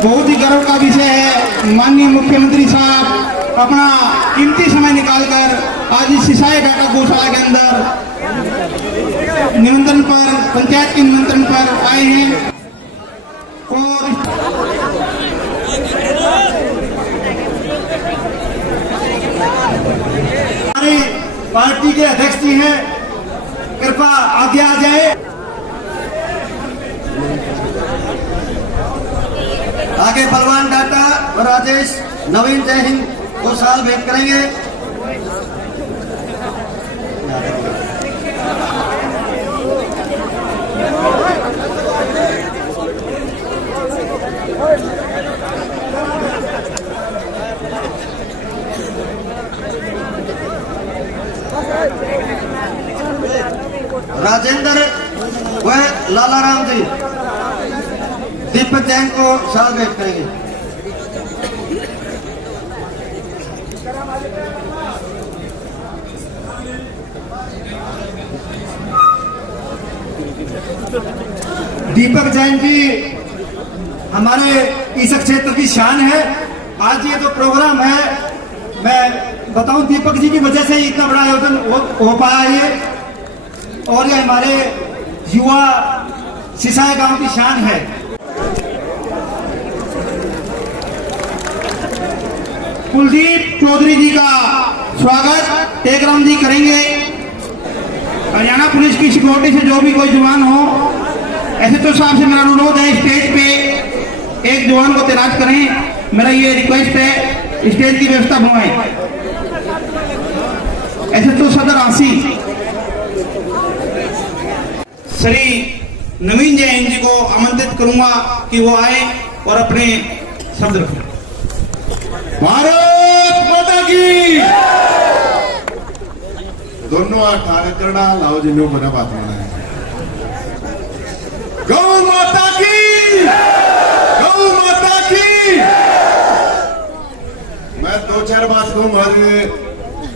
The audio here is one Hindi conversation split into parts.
बहुत ही गर्व का विषय है। माननीय मुख्यमंत्री साहब अपना कीमती समय निकालकर आज इस सिसाई डाटा गौशाला के अंदर निमंत्रण पर, पंचायत के निमंत्रण पर आए हैं और हमारी पार्टी के अध्यक्ष जी हैं, कृपया आगे आ जाए। आगे बलवान डाटा और राजेश नवीन जय हिंद को साल भेंट करेंगे। राजेंद्र व लालाराम जी दीपक जैन को साल भेंट करेंगे। दीपक जैन जी हमारे इस क्षेत्र की शान है। आज ये जो प्रोग्राम है, मैं बताऊं, दीपक जी की वजह से ही इतना बड़ा आयोजन हो पाया ये, और ये हमारे युवा सिसाई गांव की शान है। कुलदीप चौधरी जी का स्वागत टेकराम जी करेंगे। हरियाणा पुलिस की सिक्योरिटी से जो भी कोई जवान हो, ऐसे तो साहब से मेरा अनुरोध है, स्टेज पे एक जवान को तैनात करें। मेरा ये रिक्वेस्ट है, स्टेज की व्यवस्था बनवाएं। ऐसे तो सदर आसी श्री नवीन जैन जी को आमंत्रित करूंगा कि वो आए और अपने शब्द रखें। भारत माता की दोनों 18 करना लाओ जिन्हों बना बात है। गौ माता की, गौ माता की। मैं 2-4 बात कहूंगा,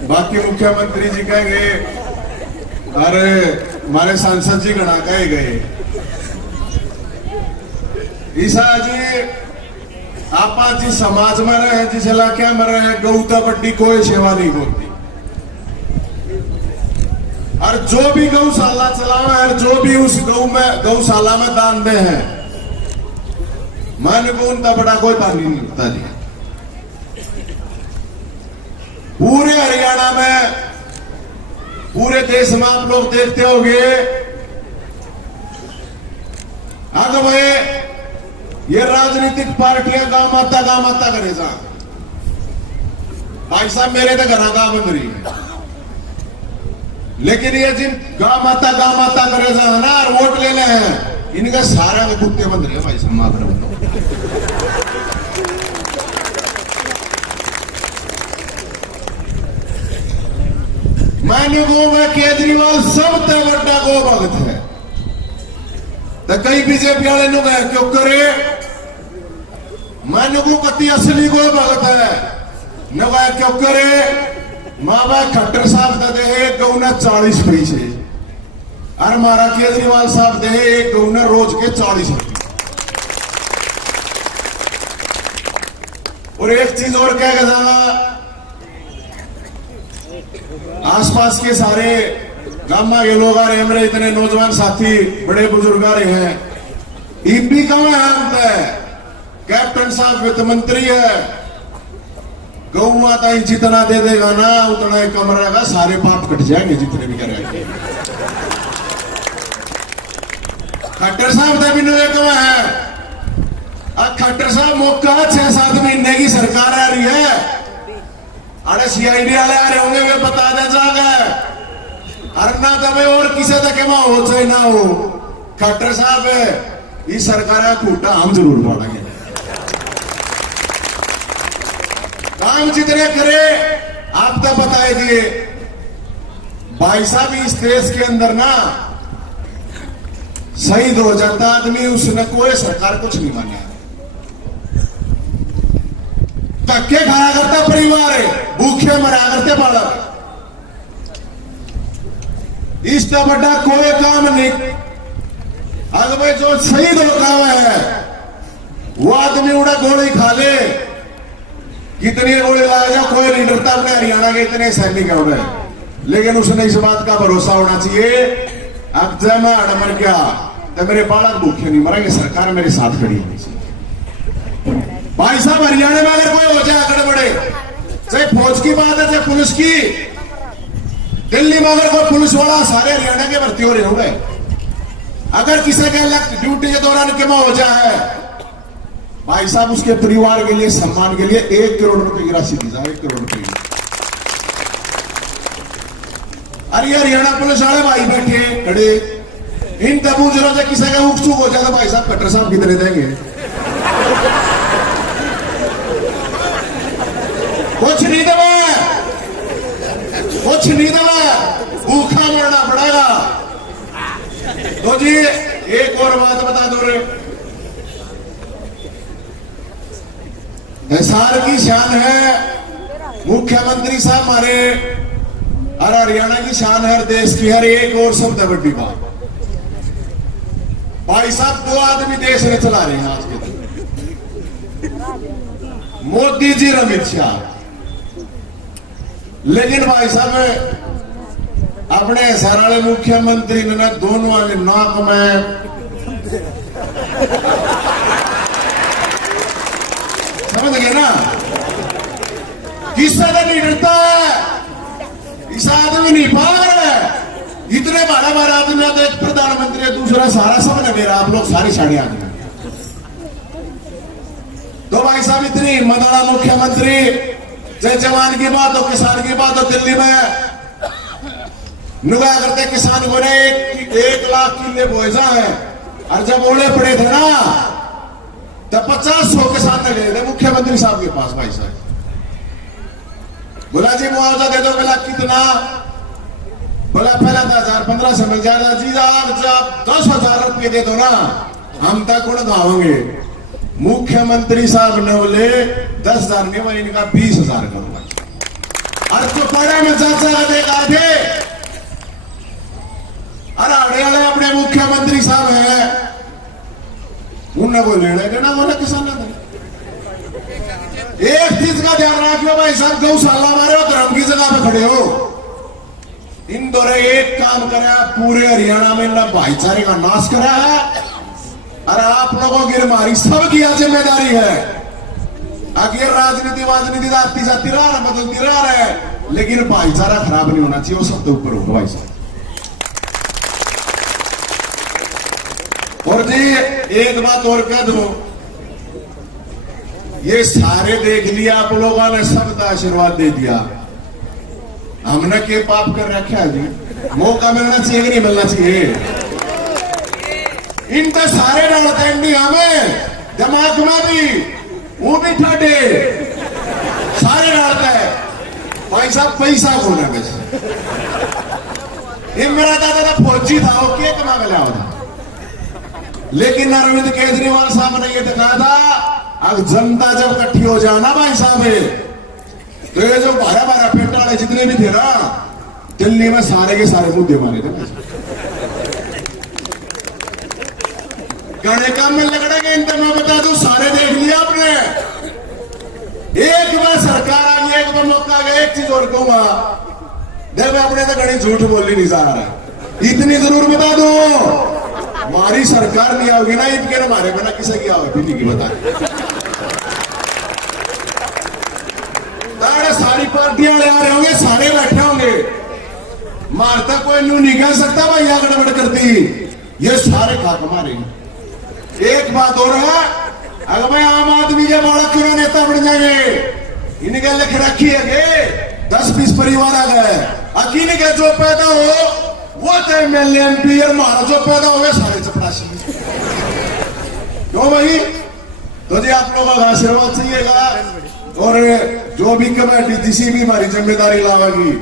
बाकी मुख्यमंत्री जी कहेंगे, अरे हमारे सांसद जी गणा कहे गए। ईसा जी आप जिस समाज में रहे, जिस इलाके में रहे, गौता बड्डी कोई सेवा नहीं होती। और जो भी गौशाला चलावे है, जो भी उस गौशाला में दान दे हैं, मन को उनका बड़ा कोई पानी नहीं होता जी। पूरे हरियाणा में, पूरे देश में आप लोग देखते होंगे, अगर भाई ये राजनीतिक पार्टियां गांव माता करे जा। भाई साहब मेरे तो घर गांव बन रही है, लेकिन ये जिन गांव माता करे जा ना, वोट ले ले हैं, इनका सारा के कुत्ते बन रहे हैं भाई साहब। मात्र मैंने वो मैं केजरीवाल सब ते बड़ा गो भगत है, तो कई बीजेपी वाले नु क्यों करे। मैंने को कति असली गो भगत है न वह क्यों करे। माँ बाप खट्टर साहब दे एक गौ न 40 पैसे, और हमारा केजरीवाल साहब दे एक गौ न रोज के 40 रुपये। और एक चीज और कह जाना, आसपास के सारे गामा के लोग आ रहे, हमारे इतने नौजवान साथी बड़े बुजुर्ग आ रहे हैं। ईपी कहाँ है? कैप्टन साहब वित्त मंत्री है। गौ माता ही जितना दे देगा ना, उतना ही कम रहेगा, सारे पाप कट जाएंगे जितने भी करेंगे। खट्टर साहब तो भी नो कमा है। खट्टर साहब मौका 6-7 महीने की सरकार आ रही है, अरे सीआईडी वाले आ रहे होंगे, वे बता दे जाएगा। अरे ना तो भाई और किसी तक हो चाहे ना हो, खट्टर साहब है इस सरकार का खूटा हम जरूर पाड़ेंगे। काम जितने करे आप तो बताए दिए। भाई साहब इस देश के अंदर ना शहीद हो जाता आदमी, उसने कोई सरकार कुछ नहीं माना। धक्के खाया करता परिवार, भूखे मरा करते बालक, इसका बड़ा कोई काम नहीं। अगर भाई जो शहीद होता है वो आदमी उड़ा गोली खा ले, कितनी गोली लगा जा, कोई नहीं डरता अपने हरियाणा के इतने सैनिक है उन्हें, लेकिन उसने इस बात का भरोसा होना चाहिए अब जब मैं मर गया तो मेरे बालक भूखे नहीं मरेंगे, सरकार मेरे साथ खड़ी है। भाई साहब हरियाणा में अगर कोई हो जाए गड़बड़े, चाहे फौज की बात है चाहे पुलिस की, दिल्ली में अगर कोई पुलिस वाला सारे हरियाणा के भर्ती हो रहे होंगे, अगर किसी के ड्यूटी के दौरान क्या हो जाए भाई साहब उसके परिवार के लिए सम्मान के लिए 1 करोड़ रुपए की राशि दी जाए, 1 करोड़ रुपए। अरे हरियाणा पुलिस वाले भाई बैठे खड़े, इन तबूजरों से किसी का उकसूक हो जाता भाई साहब खट्टर साहब कितने देंगे? कुछ नहीं दवा, कुछ नहीं दवा, भूखा मरना पड़ेगा। तो जी एक और बात बता दो रे, हिसार की शान है मुख्यमंत्री साहब हमारे, और हरियाणा की शान है देश की। हर एक और शब्द बड़ी बात भाई साहब, 2 आदमी देश में चला रहे हैं आज के दिन, मोदी जी और अमित शाह। लेकिन भाई साहब अपने हिसार वाले मुख्यमंत्री ने दोनों आगे नाक में समझ गए ना, किससे नहीं डरता है, इस आदमी नहीं पार है, इतने बड़ा आदमी आता है, एक प्रधानमंत्री है, दूसरा सारा सब ने मेरा, आप लोग सारी साढ़े आदमी। तो भाई साहब इतनी हिम्मत वाला मुख्यमंत्री, चाहे जवान की बात हो किसान की बात हो, दिल्ली में नुगा करते किसान को ने 1 लाख किले बोझा है, और जब ओले पड़े थे ना तब 50-100 किसान ने गए थे मुख्यमंत्री साहब के पास। भाई साहब बोला जी मुआवजा दे दो, बोला कितना, बोला पहला 10,000-1500 मिल जाएगा जी, जब 10,000 रुपये दे दो ना हम तक उड़ गाओगे। मुख्यमंत्री साहब ने बोले 10,000 नहीं, मैं इनका 20,000 करूंगा। और तो पड़े में चाचा देखा थे, अरे आड़े वाले अपने मुख्यमंत्री साहब है, उन्हें को लेना देना बोला किसान ने। एक चीज का ध्यान रखियो भाई साहब, गौशाला मारे हो धर्म की जगह पे खड़े हो, इन दोनों एक काम करा, पूरे हरियाणा में ना भाईचारे का नाश करा है, और आप लोगों की हमारी सबकी जिम्मेदारी है। आगे राजनीति आती जाती रहा, बदलती रहा है, लेकिन भाईचारा खराब नहीं होना चाहिए, वो सबसे ऊपर होगा भाई साहब। और जी एक बात और कह दो, ये सारे देख लिया आप लोगों ने, सबका आशीर्वाद दे दिया, हमने के पाप कर रखा जी, मौका मिलना चाहिए कि नहीं मिलना चाहिए? इन तो सारे डालते इंडिया में, दिमाग में भी वो भी ठाटे सारे डालता है भाई साहब, पैसा खोना वैसे। ये मेरा दादा था फौजी था, वो क्या कमा मिला होता, लेकिन अरविंद केजरीवाल साहब ने यह दिखाया था, अब जनता जब इकट्ठी हो जाना भाई साहब, तो ये जो 12-12 पेट वाले जितने भी थे ना दिल्ली में, सारे के सारे मुद्दे मारे थे। गणे काम में लगड़ेंगे इन, मैं बता दूं सारे देख लिया आपने। एक बार सरकार आ गई, एक बार मौका आ गया, एक चीज और कहूंगा, देख अपने तो गणी झूठ बोलनी नहीं जा रहा, इतनी जरूर बता दो, हमारी सरकार नहीं आओगी ना इनके, हमारे बिना किसे की आओगी नहीं की बता। सारी पार्टियां ले आ रहे होंगे, सारे बैठे होंगे, मारता कोई न्यू नहीं कह सकता भाई गड़बड़ करती, ये सारे खाक मारे। एक बात और है, अगर मैं आम आदमी के बड़ा क्यों नेता बन जाएंगे, इनके लिख रखी है 10-20 परिवार आ गए, अकीन के जो पैदा हो वो तो एमएलए एमपी, मारा जो पैदा हुए सारे चपरासी, क्यों भाई? तो जी आप लोगों का आशीर्वाद चाहिएगा, और जो भी कमेटी जिसी भी हमारी जिम्मेदारी लावेगी,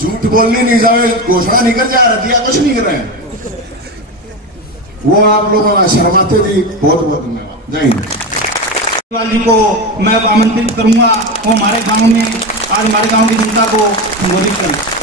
झूठ बोलनी नहीं जाए, घोषणा नहीं कर जा रहा दिया, कुछ नहीं कर रहे हैं, वो आप लोगों का शर्माते जी। बहुत बहुत धन्यवाद, जय हिंद। केजरीवाल जी को मैं आमंत्रित करूंगा, वो हमारे गांव में आज हमारे गांव की जनता को संबोधित करें।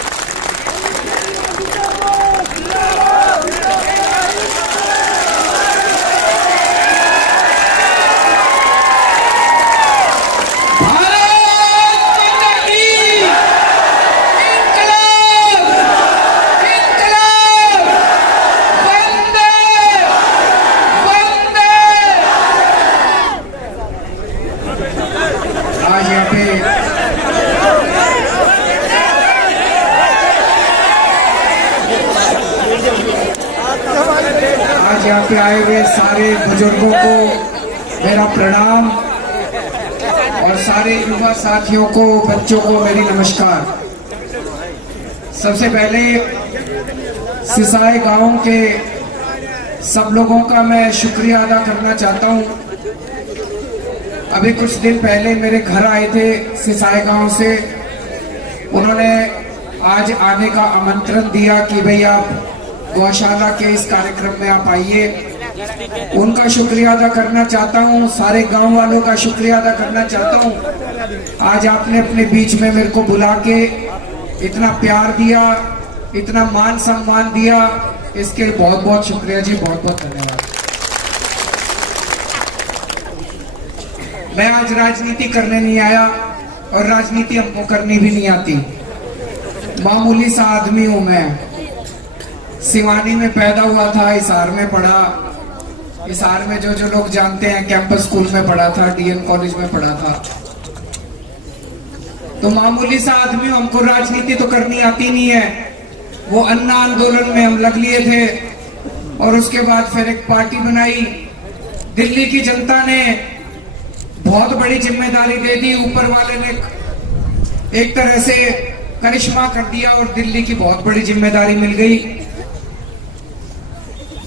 पे आज यहाँ पे आए हुए सारे बुजुर्गों को मेरा प्रणाम और सारे युवा साथियों को, बच्चों को मेरी नमस्कार। सबसे पहले सिसाई गांव के सब लोगों का मैं शुक्रिया अदा करना चाहता हूं। अभी कुछ दिन पहले मेरे घर आए थे सिसाई गांव से, उन्होंने आज आने का आमंत्रण दिया कि भाई आप गौशाला के इस कार्यक्रम में आप आइए। उनका शुक्रिया अदा करना चाहता हूं, सारे गांव वालों का शुक्रिया अदा करना चाहता हूं। आज आपने अपने बीच में मेरे को बुला के इतना प्यार दिया, इतना मान सम्मान दिया, इसके लिए बहुत बहुत शुक्रिया जी, बहुत बहुत धन्यवाद। मैं आज राजनीति करने नहीं आया और राजनीति हमको करनी भी नहीं आती। मामूली सा आदमी हूं मैं, सिवानी में पैदा हुआ था, हिसार में पढ़ा। हिसार में जो जो लोग जानते हैं कैंपस स्कूल में पढ़ा था, डीएन कॉलेज में पढ़ा था। तो मामूली सा आदमी, हमको राजनीति तो करनी आती नहीं है। वो अन्ना आंदोलन में हम लग लिए थे और उसके बाद फिर एक पार्टी बनाई। दिल्ली की जनता ने बहुत बड़ी जिम्मेदारी दे दी, ऊपर वाले ने एक तरह से करिश्मा कर दिया और दिल्ली की बहुत बड़ी जिम्मेदारी मिल गई।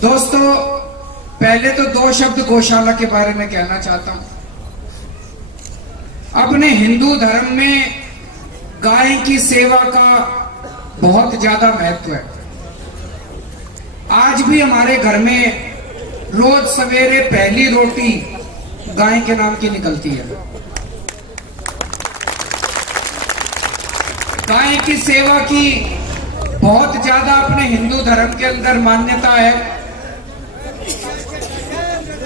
दोस्तों, पहले तो दो शब्द गौशाला के बारे में कहना चाहता हूं। अपने हिंदू धर्म में गाय की सेवा का बहुत ज्यादा महत्व है। आज भी हमारे घर में रोज सवेरे पहली रोटी गाय के नाम की निकलती है। गाय की सेवा की बहुत ज्यादा अपने हिंदू धर्म के अंदर मान्यता है।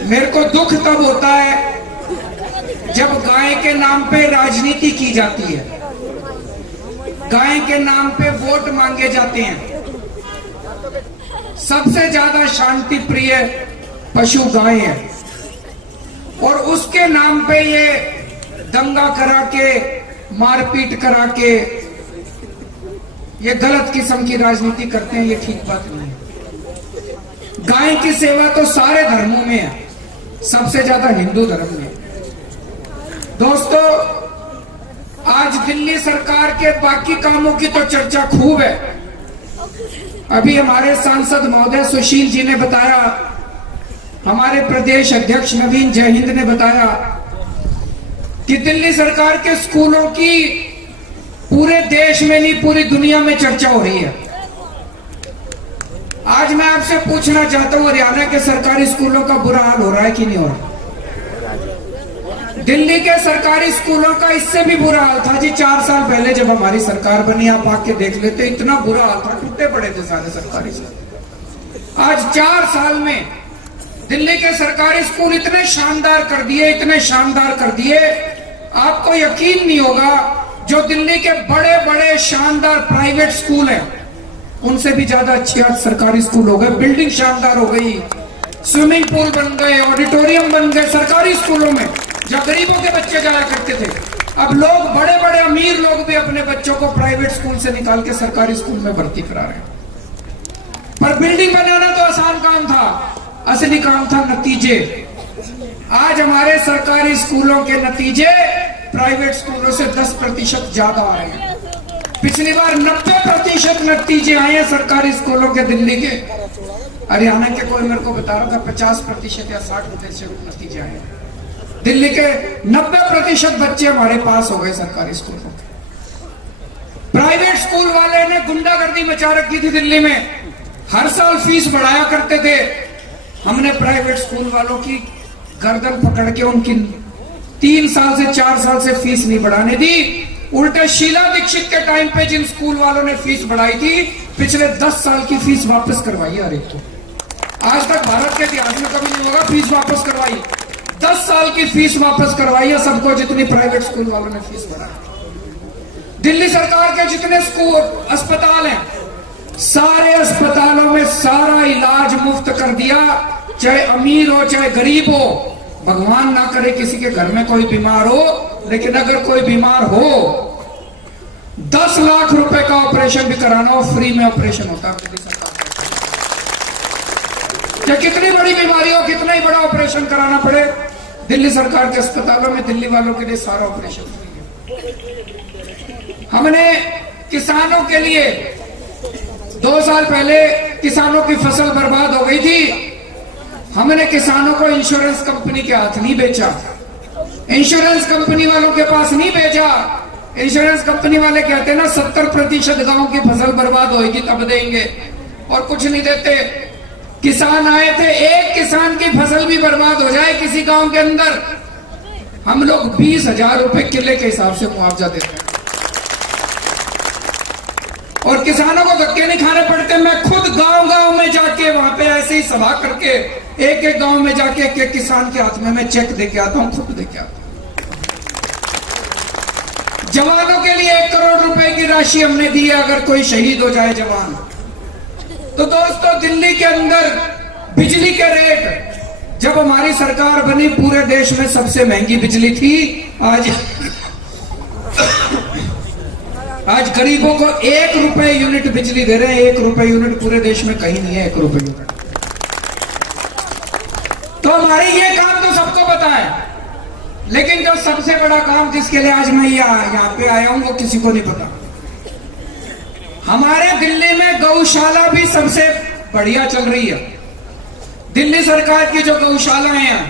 मेरे को दुख तब होता है जब गाय के नाम पे राजनीति की जाती है, गाय के नाम पे वोट मांगे जाते हैं। सबसे ज्यादा शांति प्रिय पशु गाय है और उसके नाम पे ये दंगा करा के, मारपीट करा के ये गलत किस्म की राजनीति करते हैं, ये ठीक बात नहीं है। गाय की सेवा तो सारे धर्मों में है, सबसे ज्यादा हिंदू धर्म में। दोस्तों, आज दिल्ली सरकार के बाकी कामों की तो चर्चा खूब है। अभी हमारे सांसद महोदय सुशील जी ने बताया, हमारे प्रदेश अध्यक्ष नवीन जयहिंद ने बताया कि दिल्ली सरकार के स्कूलों की पूरे देश में नहीं पूरी दुनिया में चर्चा हो रही है। आज मैं आपसे पूछना चाहता हूं, हरियाणा के सरकारी स्कूलों का बुरा हाल हो रहा है कि नहीं हो रहा? दिल्ली के सरकारी स्कूलों का इससे भी बुरा हाल था जी। 4 साल पहले जब हमारी सरकार बनी, आप आके देख लेते, इतना बुरा हाल था, टूटे पड़े थे सारे सरकारी स्कूल। आज 4 साल में दिल्ली के सरकारी स्कूल इतने शानदार कर दिए, इतने शानदार कर दिए, आपको यकीन नहीं होगा। जो दिल्ली के बड़े बड़े शानदार प्राइवेट स्कूल हैं, उनसे भी ज्यादा अच्छे आज सरकारी स्कूल हो गए। बिल्डिंग शानदार हो गई, स्विमिंग पूल बन गए, ऑडिटोरियम बन गए सरकारी स्कूलों में, जहां गरीबों के बच्चे जाया करते थे। अब लोग, बड़े बड़े अमीर लोग भी अपने बच्चों को प्राइवेट स्कूल से निकाल के सरकारी स्कूल में भर्ती करा रहे हैं। पर बिल्डिंग बनाना तो आसान काम था, असली काम था नतीजे। आज हमारे सरकारी स्कूलों के नतीजे प्राइवेट स्कूलों से 10% ज्यादा आए हैं। पिछली बार 90% नतीजे आए हैं सरकारी स्कूलों के दिल्ली के। हरियाणा के कोई मेरे को बता रहा था 50% या 60% नतीजे आए हैं। दिल्ली के 90% बच्चे हमारे पास हो गए सरकारी स्कूलों के। प्राइवेट स्कूल वाले ने गुंडागर्दी मचा रखी थी दिल्ली में, हर साल फीस बढ़ाया करते थे। हमने प्राइवेट स्कूल वालों की गर्दन पकड़ के उनकी 3 साल से 4 साल से फीस नहीं बढ़ाने दी। उल्टे शीला दीक्षित के टाइम पे जिन स्कूल वालों ने फीस बढ़ाई थी, पिछले 10 साल की फीस वापस करवाई है हर एक को। आज तक भारत के इतिहास में कभी नहीं होगा फीस वापस करवाई। 10 साल की फीस वापस करवाई है सबको, जितनी प्राइवेट स्कूल वालों ने फीस बढ़ाई। दिल्ली सरकार के जितने स्कूल, अस्पताल हैं, सारे अस्पतालों में सारा इलाज मुफ्त कर दिया, चाहे अमीर हो चाहे गरीब हो। भगवान ना करे किसी के घर में कोई बीमार हो लेकिन अगर कोई बीमार हो 10 लाख रुपए का ऑपरेशन भी कराना हो, फ्री में ऑपरेशन होता है दिल्ली सरकार। या कितनी बड़ी बीमारी हो, कितना ही बड़ा ऑपरेशन कराना पड़े, दिल्ली सरकार के अस्पतालों में दिल्ली वालों के लिए सारा ऑपरेशन फ्री है। हमने किसानों के लिए 2 साल पहले किसानों की फसल बर्बाद हो गई थी, हमने किसानों को इंश्योरेंस कंपनी के हाथ नहीं बेचा, इंश्योरेंस कंपनी वालों के पास नहीं भेजा। इंश्योरेंस कंपनी वाले कहते हैं ना 70% गांव की फसल बर्बाद होगी तब देंगे, और कुछ नहीं देते। किसान आए थे, एक किसान की फसल भी बर्बाद हो जाए किसी गांव के अंदर, हम लोग 20,000 रुपए किले के हिसाब से मुआवजा देते हैं, और किसानों को धक्के नहीं खाने पड़ते। मैं खुद गांव गांव में जाके वहां पे ऐसे ही सभा करके एक एक गांव में जाके एक किसान के हाथ में मैं चेक देके आता हूं, खुद देके आता हूं। जवानों के लिए 1 करोड़ रुपए की राशि हमने दी है अगर कोई शहीद हो जाए जवान। तो दोस्तों, दिल्ली के अंदर बिजली के रेट जब हमारी सरकार बनी पूरे देश में सबसे महंगी बिजली थी। आज गरीबों को 1 रुपए यूनिट बिजली दे रहे हैं। 1 रुपए यूनिट पूरे देश में कहीं नहीं है, 1 रुपए यूनिट। तो हमारी ये काम तो सबको पता है, लेकिन जो सबसे बड़ा काम जिसके लिए आज मैं यहाँ पे आया हूं वो किसी को नहीं पता। हमारे दिल्ली में गौशाला भी सबसे बढ़िया चल रही है। दिल्ली सरकार की जो गौशाला हैं,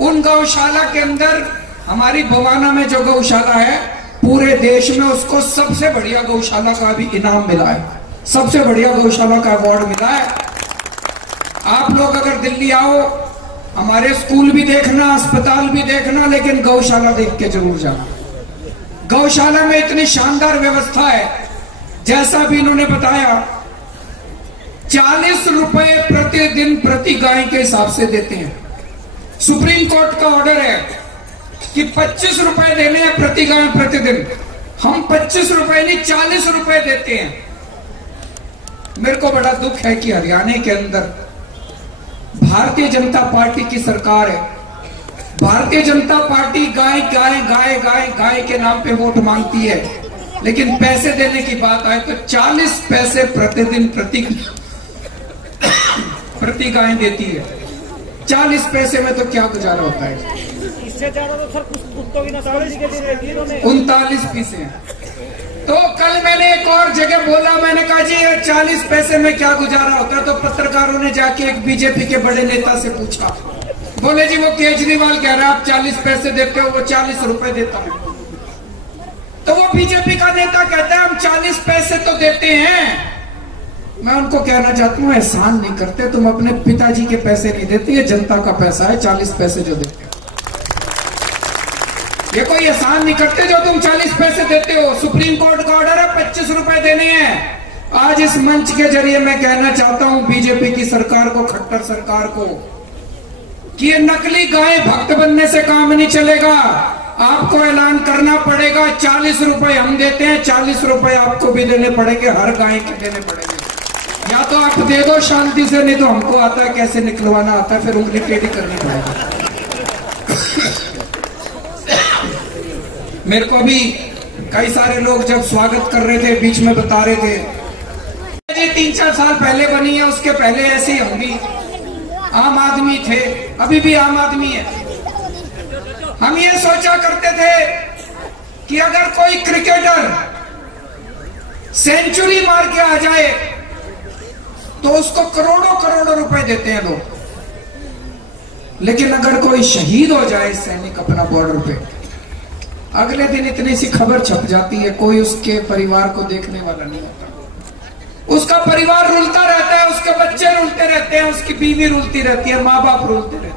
उन गौशाला के अंदर हमारी भवाना में जो गौशाला है पूरे देश में उसको सबसे बढ़िया गौशाला का भी इनाम मिला है, सबसे बढ़िया गौशाला का अवार्ड मिला है। आप लोग अगर दिल्ली आओ, हमारे स्कूल भी देखना, अस्पताल भी देखना, लेकिन गौशाला देख के जरूर जाना। गौशाला में इतनी शानदार व्यवस्था है, जैसा भी इन्होंने बताया 40 रुपए प्रतिदिन प्रति गाय के हिसाब से देते हैं। सुप्रीम कोर्ट का ऑर्डर है कि 25 रुपए देने हैं प्रति गाय प्रतिदिन, हम 25 रुपए नहीं 40 रुपए देते हैं। मेरे को बड़ा दुख है कि हरियाणा के अंदर भारतीय जनता पार्टी की सरकार है। भारतीय जनता पार्टी गाय गाय गाय गाय गाय के नाम पे वोट मांगती है, लेकिन पैसे देने की बात आए तो 40 पैसे प्रतिदिन प्रति गाय देती है। 40 पैसे में तो क्या गुजारा होता है? इससे ज्यादा तो सर कुत्तों की नस्ल के दिन रहती है। 39 पैसे हैं। तो कल मैंने एक और जगह बोला, मैंने कहा जी 40 पैसे में क्या गुजारा होता है? तो पत्रकारों ने जाके एक बीजेपी के बड़े नेता से पूछा, बोले जी वो केजरीवाल कह रहा है आप 40 पैसे देते हो, वो 40 रुपए देता है। तो वो बीजेपी का नेता कहता है हम 40 पैसे तो देते हैं। मैं उनको कहना चाहता हूँ एहसान नहीं करते, तुम अपने पिताजी के पैसे नहीं देते, ये जनता का पैसा है 40 पैसे जो देते हो। ये कोई एहसान नहीं करते जो तुम 40 पैसे देते हो। सुप्रीम कोर्ट का ऑर्डर है 25 रुपए देने हैं। आज इस मंच के जरिए मैं कहना चाहता हूं बीजेपी की सरकार को, खट्टर सरकार को, कि ये नकली गाय भक्त बनने से काम नहीं चलेगा। आपको ऐलान करना पड़ेगा 40 रुपए हम देते हैं, 40 रुपए आपको भी देने पड़ेंगे, हर गाय के देने पड़ेंगे। या तो आप दे दो शांति से, नहीं तो हमको आता है कैसे निकलवाना आता है, फिर उंगली टेढ़ी करनी पड़ेगी। मेरे को भी कई सारे लोग जब स्वागत कर रहे थे बीच में बता रहे थे जी 3-4 साल पहले बनी है, उसके पहले ऐसे ही हम भी आम आदमी थे, अभी भी आम आदमी है। हम ये सोचा करते थे कि अगर कोई क्रिकेटर सेंचुरी मार के आ जाए तो उसको करोड़ों करोड़ों रुपए देते हैं लोग, लेकिन अगर कोई शहीद हो जाए सैनिक अपना बॉर्डर पे, अगले दिन इतनी सी खबर छप जाती है, कोई उसके परिवार को देखने वाला नहीं होता। उसका परिवार रुलता रहता है, उसके बच्चे रुलते रहते हैं, उसकी बीवी रुलती रहती है, माँ बाप रुलते रहते हैं।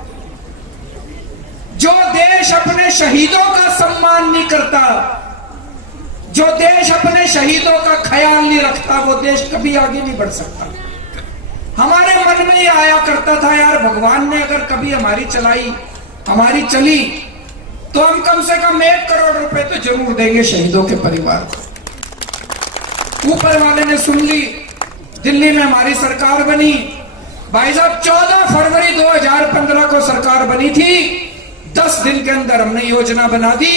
जो देश अपने शहीदों का सम्मान नहीं करता, जो देश अपने शहीदों का ख्याल नहीं रखता, वो देश कभी आगे नहीं बढ़ सकता। हमारे मन में ये आया करता था यार, भगवान ने अगर कभी हमारी चली तो हम कम से कम 1 करोड़ रुपए तो जरूर देंगे शहीदों के परिवार को। ऊपर वाले ने सुन ली, दिल्ली में हमारी सरकार बनी। भाई साहब 14 फरवरी 2015 को सरकार बनी थी, 10 दिन के अंदर हमने योजना बना दी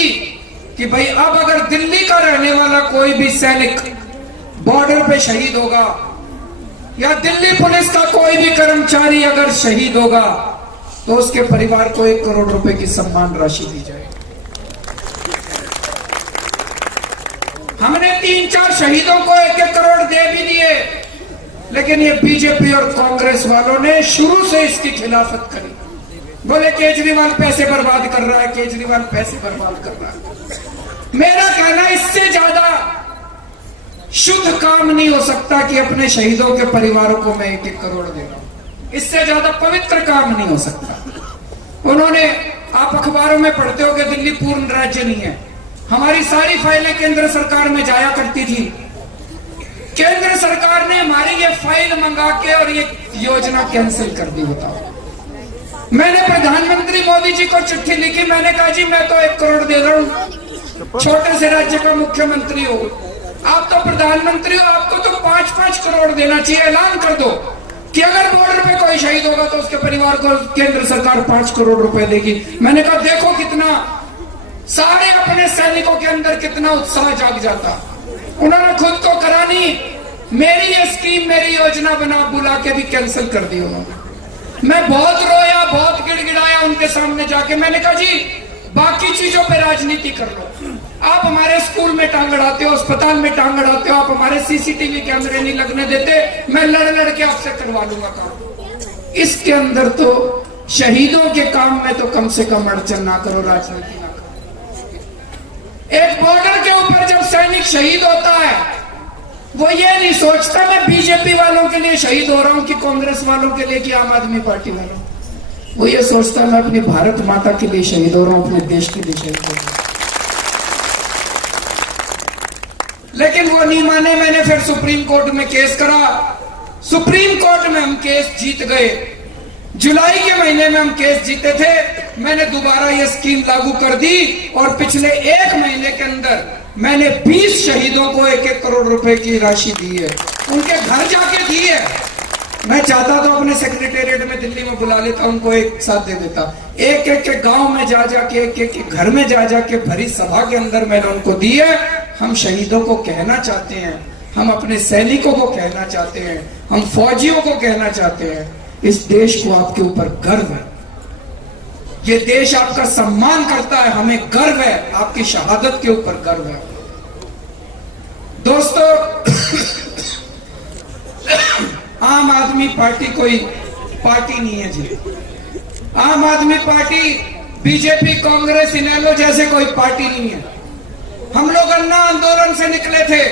कि भाई अब अगर दिल्ली का रहने वाला कोई भी सैनिक बॉर्डर पे शहीद होगा या दिल्ली पुलिस का कोई भी कर्मचारी अगर शहीद होगा तो उसके परिवार को 1 करोड़ रुपए की सम्मान राशि दी जाए। हमने 3-4 शहीदों को 1-1 करोड़ दे भी दिए, लेकिन ये बीजेपी और कांग्रेस वालों ने शुरू से इसकी खिलाफत करी। बोले केजरीवाल पैसे बर्बाद कर रहा है, केजरीवाल पैसे बर्बाद कर रहा है। मेरा कहना इससे ज्यादा शुद्ध काम नहीं हो सकता कि अपने शहीदों के परिवारों को मैं 1-1 करोड़ दे रहा हूं। इससे ज्यादा पवित्र काम नहीं हो सकता। उन्होंने, आप अखबारों में पढ़ते हो कि दिल्ली पूर्ण राज्य नहीं है। हमारी सारी फाइलें केंद्र सरकार में जाया करती थी। केंद्र सरकार ने हमारी ये फाइल मंगा के और ये योजना कैंसिल कर दी। बताओ, मैंने प्रधानमंत्री मोदी जी को चिट्ठी लिखी, मैंने कहा जी मैं तो 1 करोड़ दे रहा हूं, छोटे से राज्य का मुख्यमंत्री हो, आप तो प्रधानमंत्री हो, आपको तो 5-5 करोड़ देना चाहिए। ऐलान कर दो कि अगर बॉर्डर पे कोई शहीद होगा तो उसके परिवार को केंद्र सरकार 5 करोड़ रुपए देगी। मैंने कहा देखो कितना सारे अपने सैनिकों के अंदर कितना उत्साह जाग जाता। उन्होंने खुद को करानी, मेरी ये स्कीम, मेरी योजना बना बुला के भी कैंसिल कर दी उन्होंने। मैं बहुत रोया, बहुत गिड़गिड़ाया उनके सामने जाके। मैंने कहा जी बाकी चीजों पे राजनीति कर लो, आप हमारे स्कूल में टांग अड़ाते हो, अस्पताल में टांग अड़ाते हो, आप हमारे सीसीटीवी कैमरे नहीं लगने देते, मैं लड़ के आपसे करवा लूंगा काम। इसके अंदर तो शहीदों के काम में तो कम से कम अड़चन ना करो, राजनीति ना करो। एक बॉर्डर के ऊपर जब सैनिक शहीद होता है वो ये नहीं सोचता मैं बीजेपी वालों के लिए शहीद हो रहा हूं कि कांग्रेस वालों के लिए कि आम आदमी पार्टी वालों, वो ये सोचता मैं अपनी भारत माता के लिए शहीद हो रहा हूं, अपने देश के लिए शहीद हो रहा हूं। लेकिन वो नहीं माने। मैंने फिर सुप्रीम कोर्ट में केस करा, सुप्रीम कोर्ट में हम केस जीत गए। जुलाई के महीने में हम केस जीते थे, मैंने दोबारा ये स्कीम लागू कर दी और पिछले 1 महीने के अंदर मैंने 20 शहीदों को 1-1 करोड़ रुपए की राशि दी है, उनके घर जाके दी है। मैं चाहता तो अपने सेक्रेटेरिएट में दिल्ली में बुला लेता, उनको एक साथ दे देता। एक के गांव में जा जाके, एक के घर में जा जाके भरी सभा के अंदर मैंने उनको दी है। हम शहीदों को कहना चाहते हैं, हम अपने सैनिकों को कहना चाहते हैं, हम फौजियों को कहना चाहते हैं, इस देश को आपके ऊपर गर्व है, ये देश आपका सम्मान करता है, हमें गर्व है, आपकी शहादत के ऊपर गर्व है। दोस्तों, आम आदमी पार्टी कोई पार्टी नहीं है जी। आम आदमी पार्टी, बीजेपी, कांग्रेस, इनेलो जैसे कोई पार्टी नहीं है। हम लोग अन्ना आंदोलन से निकले थे,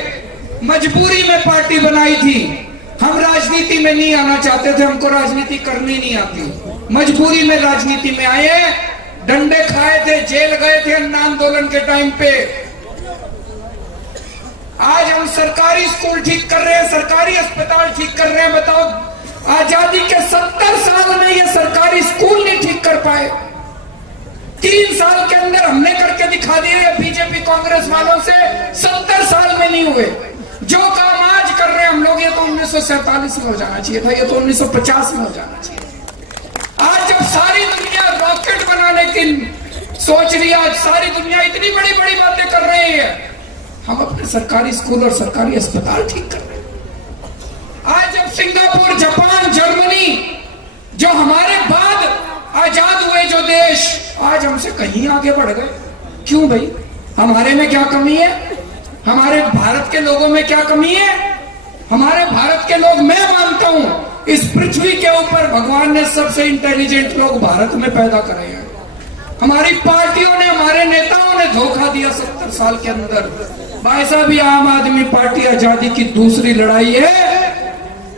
मजबूरी में पार्टी बनाई थी। हम राजनीति में नहीं आना चाहते थे, हमको राजनीति करनी नहीं आती, मजबूरी में राजनीति में आए, डंडे खाए थे, जेल गए थे अन्ना आंदोलन के टाइम पे। आज हम सरकारी स्कूल ठीक कर रहे हैं, सरकारी अस्पताल ठीक कर रहे हैं। बताओ, आजादी के 70 साल में ये सरकारी स्कूल नहीं ठीक कर पाए। 3 साल के अंदर हमने करके दिखा दिए, बीजेपी कांग्रेस वालों से 70 साल में नहीं हुए। जो काम आज कर रहे हैं हम लोग, ये तो 1947 में हो जाना चाहिए था, ये तो 1950 में हो जाना चाहिए। आज जब सारी दुनिया रॉकेट बनाने की सोच रही है, आज सारी दुनिया इतनी बड़ी बड़ी बातें कर रही है, हम अपने सरकारी स्कूल और सरकारी अस्पताल ठीक कर रहे हैं। आज जब सिंगापुर, जापान, जर्मनी, जो हमारे बाद आजाद हुए जो देश, आज हमसे कहीं आगे बढ़ गए। क्यों भाई? हमारे में क्या कमी है? हमारे भारत के लोगों में क्या कमी है? हमारे भारत के लोग, मैं मानता हूं इस पृथ्वी के ऊपर भगवान ने सबसे इंटेलिजेंट लोग भारत में पैदा करे हैं। हमारी पार्टियों ने, हमारे नेताओं ने धोखा दिया 70 साल के अंदर। भाई साहब, ये आम आदमी पार्टी आजादी की दूसरी लड़ाई है।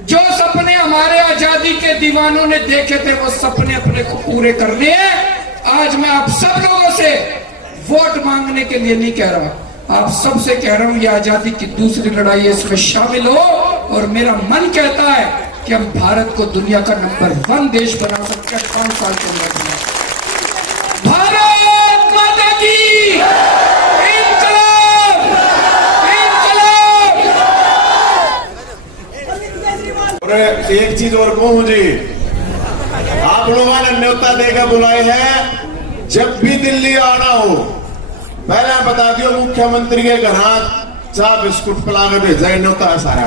जो सपने हमारे आजादी के दीवानों ने देखे थे, वो सपने अपने को पूरे करने हैं। आज मैं आप सब लोगों से वोट मांगने के लिए नहीं कह रहा, आप सबसे कह रहा हूं, ये आजादी की दूसरी लड़ाई है, इसमें शामिल हो। और मेरा मन कहता है कि हम भारत को दुनिया का नंबर 1 देश बना सकते हैं 5 साल के अंदर। भारत माता की इंकलाब, इंकलाब। और एक चीज और कहूं जी, आप लोगों ने न्योता देकर बुलाए हैं जब भी दिल्ली आना हो पहले बता दियो मुख्यमंत्री के घर चाह बिस्कुट पिला के भेजा इन सारा